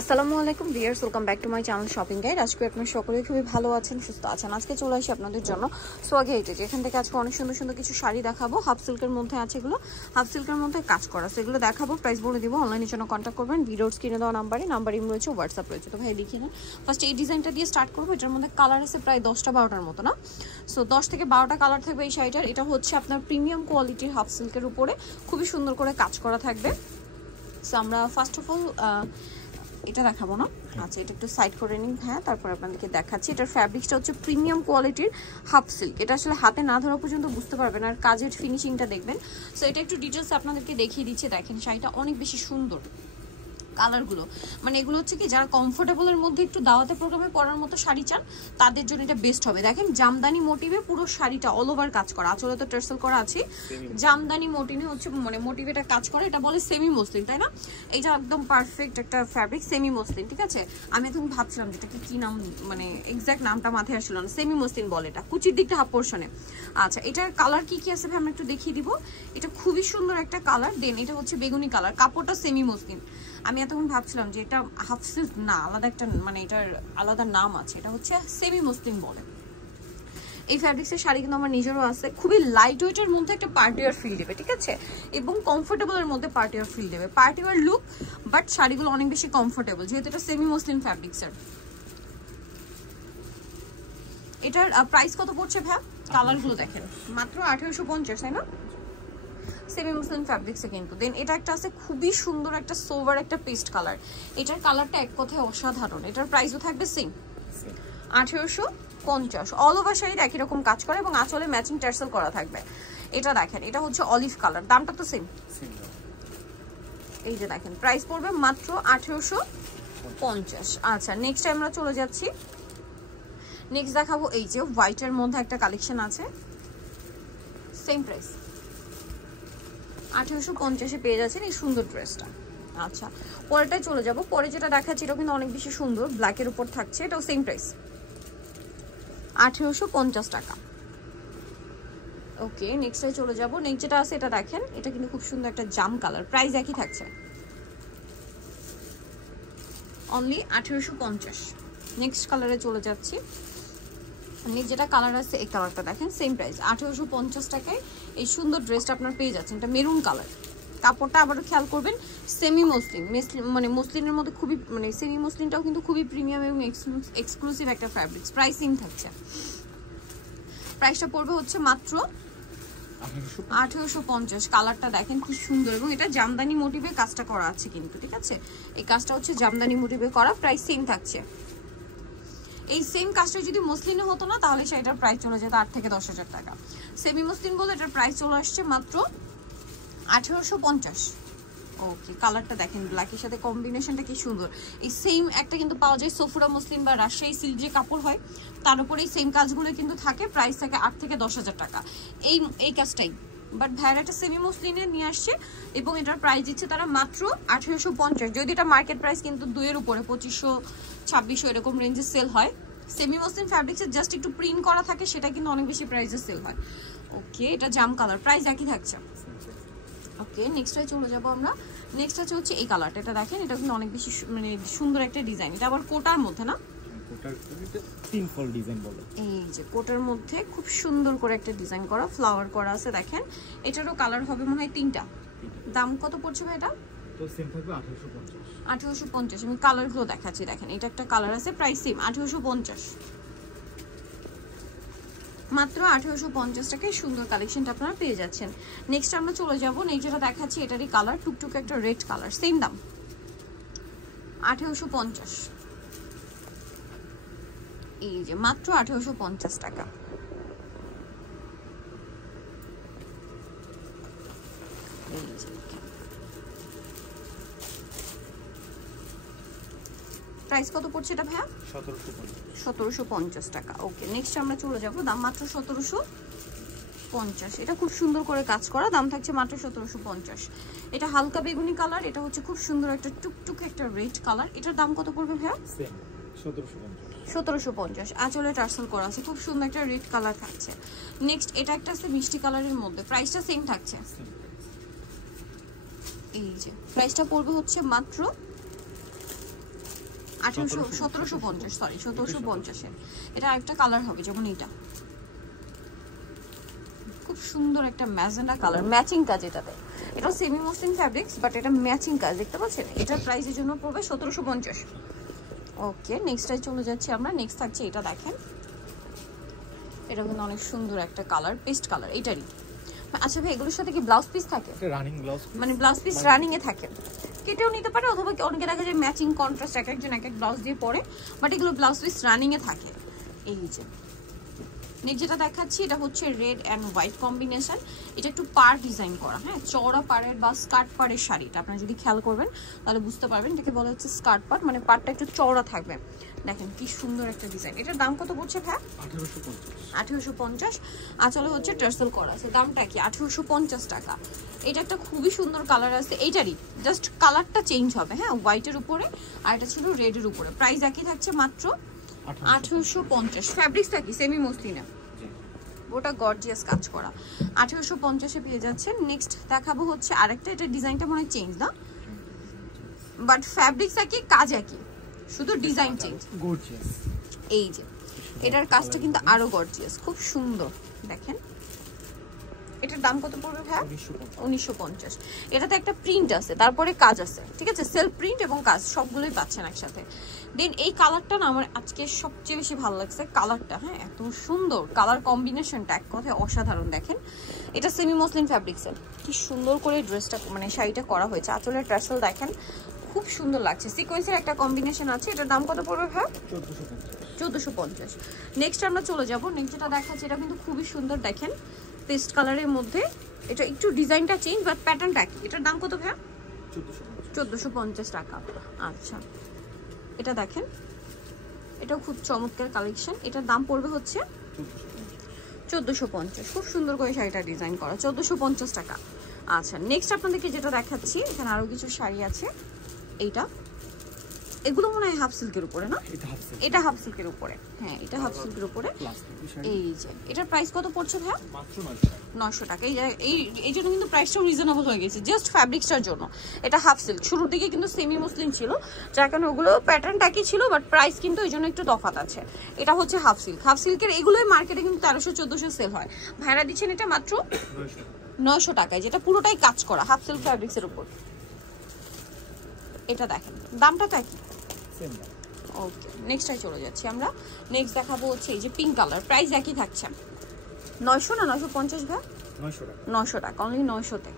আসসালামু আলাইকুম viewers, welcome back to my channel shopping guide. আজকে আপনারা সকলেই খুবই ভালো আছেন, সুস্থ আছেন। আজকে চলে আসি আপনাদের জন্য সোয়াগে এইটে, যেখান থেকে আজকে অনেক সুন্দর সুন্দর কিছু শাড়ি দেখাবো। হাফ সিল্কের মধ্যে আছে, এগুলো হাফ সিল্কের মধ্যে কাজ করা, সেগুলো দেখাবো। প্রাইস বলে দিব, অনলাইনের জন্য কন্ট্যাক্ট করবেন। ভিডিওর স্ক্রিনে দেওয়া নাম্বার ইম রয়েছে, হোয়াটসঅ্যাপ রয়েছে। তো ভাই দেখিয়ে নেন, ফার্স্ট এই ডিজাইনটা দিয়ে স্টার্ট করবো। এটার মধ্যে কালার আছে প্রায় 10-12টার মতো না, সো 10 থেকে 12টা কালার থাকবে এই শাড়িটার। এটা হচ্ছে আপনার প্রিমিয়াম কোয়ালিটির হাফ সিল্কের উপরে খুবই সুন্দর করে কাজ করা থাকবে। সো আমরা ফার্স্ট অফ অল এটা দেখাবো না, আচ্ছা এটা একটু সাইড করে নিন। হ্যাঁ, তারপর আপনাদেরকে দেখাচ্ছি। এটার ফ্যাব্রিক্সটা হচ্ছে প্রিমিয়াম কোয়ালিটির হাফ সিল্ক। এটা আসলে হাতে না ধরা পর্যন্ত বুঝতে পারবেন, আর কাজের ফিনিশিংটা দেখবেন। সো এটা একটু ডিটেলস আপনাদেরকে দেখিয়ে দিচ্ছে। দেখেন শাড়িটা অনেক বেশি সুন্দর, কালারগুলো মানে এগুলো হচ্ছে কি, যারা কমফোর্টেবলের মধ্যে একটু দাওয়াতে প্রোগ্রামে পরার মতো শাড়ি চান তাদের জন্য এটা বেস্ট হবে। দেখেন জামদানি মোটিভে পুরো শাড়িটা অল ওভার কাজ করা, আঁচলে তো টার্সেল করা আছে, জামদানি মোটিভে হচ্ছে মানে মোটিভেটা কাজ করে। এটা বলে সেমি মসলিন, তাই না? এটা একদম পারফেক্ট একটা ফ্যাব্রিক, সেমি মসলিন। ঠিক আছে, আমি এখন ভাবছিলাম যেটা কি নাম, মানে এক্সাক্ট নামটা মাথায় আসলো না। সেমি মসলিন বলে এটা, কুচির দিকটা হাফ পোর্শনে। আচ্ছা, এটার কালার কি আছে ভাই আমরা একটু দেখিয়ে দিব। এটা খুবই সুন্দর একটা কালার। দেন এটা হচ্ছে বেগুনি কালার, কাপড়টা সেমি মসলিন। আমি এতক্ষণ ভাবছিলাম যে এটা হাফ সিল্ক না, আলাদা একটা মানে এটার আলাদা নাম আছে, এটা হচ্ছে সেমি মসলিন বলে। এই ফ্যাব্রিক্সের শাড়ি কিন্তু আমার নিজেরও আছে, খুবই লাইট ওয়েটের মধ্যে একটা পার্টিওয়ার ফিল দেবে, ঠিক আছে, এবং কমফোর্টেবলের মধ্যে পার্টিওয়ার ফিল দেবে, পার্টিওয়ার লুক, বাট শাড়িগুলো অনেক বেশি কমফোর্টেবল যেহেতু এটা সেমি মসলিন ফ্যাব্রিক্সের। এটার প্রাইস কত পড়ছে ভাই? কালারগুলো দেখেন, মাত্র 1850, তাই না? সেমি মসলিন ফ্যাব্রিক্সে কিন্তু। দেন এটা একটা আছে খুবই সুন্দর একটা সোভার একটা পেস্ট কালার। এটার কালারটা এক কথায় অসাধারণ। এটার প্রাইসও থাকবে সেম 1850। অল ওভার শাড়ির একই রকম কাজ করে এবং আঁচলে ম্যাচিং টার্সেল করা থাকবে। এটা দেখেন, এটা হচ্ছে অলিভ কালার, দামটা তো সেম। এই যে দেখেন, প্রাইস পড়বে মাত্র 1850। আচ্ছা, নেক্সট আমরা চলে যাচ্ছি। নেক্সট দেখাবো এই যে হোয়াইটের মধ্যে একটা কালেকশন আছে, সেম প্রাইস 1850-এ পেয়ে যাচ্ছেন এই সুন্দর ড্রেসটা। আচ্ছা, পরেরটাই চলে যাব। পরে যেটা দেখাচ্ছি এটা কিন্তু অনেক বেশি সুন্দর, ব্ল্যাকের উপর থাকছে, এটাও সেম প্রাইস 1850 টাকা। ওকে, নেক্সটে চলে যাব। নেক্সট যেটা আছে এটা দেখেন, এটা কিন্তু খুব সুন্দর একটা জাম কালার, প্রাইস একই থাকছে অনলি 1850। নেক্সট কালারে চলে যাচ্ছি। নেক্সট যেটা কালার আছে এই কালারটা দেখেন, সেম প্রাইস 1850 টাকায় এই সুন্দর ড্রেসটা আপনার পেয়ে যাচ্ছেন। এটা মেরুন কালার, কাপড়টা আবারও খেয়াল করবেন সেমি মসলিন, মানে মসলিনের মধ্যে খুবই মানে সেমি মসলিনটাও কিন্তু খুবই প্রিমিয়াম এবং এক্সক্লুসিভ একটা ফ্যাব্রিক্স। প্রাইসিং থাকছে, প্রাইসটা পড়বে হচ্ছে মাত্র 1850। কালারটা দেখেন কি সুন্দর, এবং এটা জামদানি মোটিভে কাজটা করা আছে কিন্তু, ঠিক আছে, এই কাজটা হচ্ছে জামদানি মোটিভে করা। প্রাইস সেম থাকছে। এই সেম কাজটা যদি মসলিনে হতো না তাহলে সেটার প্রাইস চলে যেত 8 থেকে 10,000 টাকা। সেমি মসলিন বলে এটার প্রাইস চলে আসছে মাত্র 1850। ওকে, কালারটা দেখেন, ব্ল্যাকের সাথে কম্বিনেশনটা কি সুন্দর। এই সেম একটা কিন্তু পাওয়া যায় সফুরা মসলিন বা রাজশাহী সিল্ক যে কাপড় হয় তার উপরে এই সেম কাজগুলো কিন্তু থাকে, প্রাইস থাকে 8 থেকে 10,000 টাকা এই কাজটাই। বাট ভাইরা একটা সেমি মসলিনে নিয়ে আসছে এবং এটার প্রাইস দিচ্ছে তারা মাত্র 1850। যদি এটা মার্কেট প্রাইস কিন্তু 2-এর উপরে 2500-2600 এরকম রেঞ্জে সেল হয়। সেমি মসলিন ফ্যাব্রিক্সে জাস্ট একটু প্রিন্ট করা থাকে, সেটা কিন্তু অনেক বেশি প্রাইসে সেল হয়। ওকে, এটা জাম কালার, প্রাইস একই থাকছে। ওকে, নেক্সটে চলে যাব আমরা। নেক্সট হচ্ছে এই কালারটা, এটা দেখেন, এটা কিন্তু অনেক বেশি মানে সুন্দর একটা ডিজাইন। এটা আবার কোটার মধ্যে না, তিন ফল ডিজাইন বলে। এই যে কোটার মধ্যে খুব সুন্দর করে একটা ডিজাইন করা, ফ্লাওয়ার করা আছে দেখেন। এটারও কালার হবে মনে হয় 3টা। দাম কত পড়ছে ভাই এটা? তো সেম থাকবে 1850। 1850। আমি কালারগুলো দেখাচ্ছি, দেখেন এটা একটা কালার আছে, প্রাইস সেম 1850, মাত্র 1850 টাকায় সুন্দর কালেকশনটা আপনারা পেয়ে যাচ্ছেন। নেক্সট আমরা চলে যাব। নেক্সট যেটা দেখাচ্ছি এটারই কালার টুকটুকে একটা রেড কালার, সেম দাম 1850। এই যে মাত্র 1850 টাকা। এই যে প্রাইস কত পড়ছে এটা ভাইয়া? 1750 টাকা। ওকে, নেক্সট আমরা চলে যাব। দাম মাত্র 1750। এটা খুব সুন্দর করে কাজ করা, দাম থাকছে মাত্র 1750। এটা হালকা বেগুনি কালার, এটা হচ্ছে খুব সুন্দর একটা টুকটুক একটা রেড কালার। এটার দাম কত পড়বে ভাইয়া? 1750। আঁচলে টার্সেল করা আছে, খুব সুন্দর একটা রেড কালার থাকছে। নেক্সট এটা একটা আছে মিষ্টি কালারের মধ্যে, প্রাইসটা সেম থাকছে। এই যে প্রাইসটা পড়বে হচ্ছে মাত্র 1750 সরি 1750 এটা একটা কালার হবে যেমন এটা খুব সুন্দর একটা ম্যাজেন্ডা কালার ম্যাচিং কাজ এটাতে এটা সেমি মসলিন ফ্যাব্রিক্স বাট এটা ম্যাচিং কাজ দেখতে পাচ্ছেন এটার প্রাইসের জন্য পড়বে 1750 ওকে নেক্সটটাই চলে যাচ্ছি আমরা নেক্সট থাকছে এটা দেখেন এটা কিন্তু অনেক সুন্দর একটা কালার পেস্ট কালার এটারই আচ্ছা ভাই এগুলোর সাথে কি ব্লাউজ পিস থাকে রানিং ব্লাউজ মানে ব্লাউজ পিস রানিং এ থাকে কেটেও নিতে পারে অথবা অনেকে দেখা যায় ম্যাচিং কন্ট্রাস্ট এক একজন এক এক ব্লাউজ দিয়ে পরে বাট এগুলো ব্লাউজ পিস রানিং এ থাকে এই যে নেক্সট যেটা দেখাচ্ছি এটা হচ্ছে রেড এন্ড হোয়াইট কম্বিনেশন এটা একটু পার ডিজাইন করা হ্যাঁ চওড়া পাড়ের বা স্কার্ট পাড়ের শাড়িটা আপনারা যদি খেয়াল করবেন তাহলে বুঝতে পারবেন এটাকে বলা হচ্ছে স্কার্ট পাড় মানে পাড়টা একটু চওড়া থাকবে দেখেন কি সুন্দর একটা ডিজাইন এটার দাম কত পড়ছে ভাই 1850 আঁচলে হচ্ছে টার্সেল করা আছে দামটা কি 1850 টাকা এটা একটা খুবই সুন্দর কালার আছে এইটারই জাস্ট কালারটা চেঞ্জ হবে হ্যাঁ হোয়াইটের উপরে আর এটা ছিল রেডের উপরে প্রাইস একই থাকছে মাত্র 1850 ফ্যাব্রিক্সটা কি সেমি মসলিনা ওটা গর্জিয়াস কাজ করা 1850 এ পেয়ে যাচ্ছেন নেক্সট দেখাবো হচ্ছে আরেকটা এটা ডিজাইনটা মনে চেঞ্জ না বাট ফ্যাব্রিক্স একই কাজ একই শুধু ডিজাইন চেঞ্জ গর্জিয়াস এই যে এটার কাজটা কিন্তু আরো গর্জিয়াস খুব সুন্দর দেখেন এটার দাম কত পড়বে ভাই 1950 এটাতে একটা প্রিন্ট আছে তারপরে কাজ আছে ঠিক আছে সেলফ প্রিন্ট এবং কাজ সবগুলোই পাচ্ছেন একসাথে দেন এই কালারটা না আমার আজকে সবচেয়ে বেশি ভালো লাগছে কালারটা হ্যাঁ এত সুন্দর কালার কম্বিনেশনটা এক কথায় অসাধারণ দেখেন এটা সেমি মসলিন ফ্যাব্রিক্সের কি সুন্দর করে ড্রেসটা মানে শাড়িটা করা হয়েছে আঁচলের টার্সেল দেখেন খুব সুন্দর লাগছে সিকোয়েন্সের একটা কম্বিনেশন আছে এটার দাম কত পড়বে ভাই 1450 নেক্সট আমরা চলে যাব নেক্সট যেটা দেখাচ্ছি এটা কিন্তু খুবই সুন্দর দেখেন পেস্ট কালারের মধ্যে এটা একটু ডিজাইনটা চেঞ্জ বাট প্যাটার্নটা কি এটার দাম কত ভাই 1450 টাকা আচ্ছা এটা দেখেন এটাও খুব চমৎকার কালেকশন এটার দাম পড়বে হচ্ছে 1450 খুব সুন্দর করে শাড়িটা ডিজাইন করা 1450 টাকা আচ্ছা নেক্সট আপনাদেরকে যেটা দেখাচ্ছি এখানে আরো কিছু শাড়ি আছে এইটা এগুলো মনে হয় হাফ সিল্কের উপরে না এটা হাফ সিল্কের উপরে হ্যাঁ এটা হাফ সিল্কের উপরে এই যে এটার প্রাইস কত পড়ছে ভাই মাত্র 900 টাকা এই জন্য কিন্তু প্রাইসটাও রিজনেবল হয়ে গেছে জাস্ট ফ্যাব্রিক্সটার জন্য এটা হাফ সিল্ক শুরুর দিকে কিন্তু সেমি মসলিন ছিল যার কারণে ওগুলো প্যাটার্নটা কি ছিল বাট প্রাইস কিন্তু এই জন্য একটু তফাৎ আছে এটা হচ্ছে হাফ সিল্কের এগুলোই মার্কেটে কিন্তু 1300-1400 সেল হয় ভাইরা দিচ্ছেন এটা মাত্র 900 টাকায় যেটা পুরোটাই কাজ করা হাফ সিল্ক ফ্যাব্রিক্সের উপর এটা দেখেন দামটা তো একই ওকে নেক্সটটাই চলে যাচ্ছি আমরা নেক্সট দেখাবো হচ্ছে এই যে পিঙ্ক কালার প্রাইস একই থাকছে 900 না 950 ভাই 900 টাকা অনলি 900 তে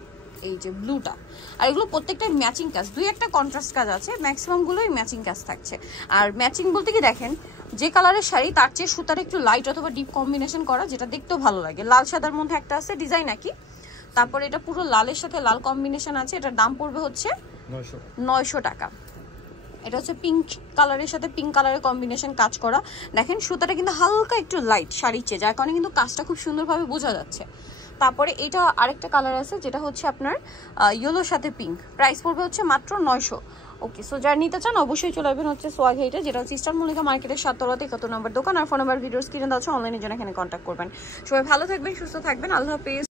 এই যে ব্লুটা আর এগুলো প্রত্যেকটা ম্যাচিং কাজ দুই একটা কন্ট্রাস্ট কাজ আছে ম্যাক্সিমাম গুলোই ম্যাচিং কাজ থাকছে আর ম্যাচিং বলতে কি দেখেন যে কালারের শাড়ি তার চেয়ে সুতার একটু লাইট অথবা ডিপ কম্বিনেশন করা যেটা দেখতেও ভালো লাগে লাল সাদার মধ্যে একটা আছে ডিজাইন একই তারপরে এটা পুরো লালের সাথে লাল কম্বিনেশন আছে এটার দাম পড়বে হচ্ছে 900 টাকা এটা হচ্ছে পিঙ্ক কালারের সাথে পিঙ্ক কালারের কম্বিনেশন কাজ করা দেখেন সুতাটা কিন্তু হালকা একটু লাইট শাড়ির চেয়ে যার কারণে কিন্তু কাজটা খুব সুন্দরভাবে বোঝা যাচ্ছে তারপরে এটা আরেকটা কালার আছে যেটা হচ্ছে আপনার ইয়েলোর সাথে পিঙ্ক প্রাইস পড়বে হচ্ছে মাত্র 900 ওকে সো যারা নিতে চান অবশ্যই চলে আসবেন হচ্ছে সোয়াগ হেইটে যেটা হচ্ছে ইস্টার্ন মল্লিকা মার্কেটের 7 তলাতে 71 নম্বর দোকান আর ফোন নাম্বার ভিডিওস স্ক্রিনে দেওয়া আছে অনলাইনে জন্য এখানে কন্ট্যাক্ট করবেন সবাই ভালো থাকবেন সুস্থ থাকবেন আল্লাহ হাফেজ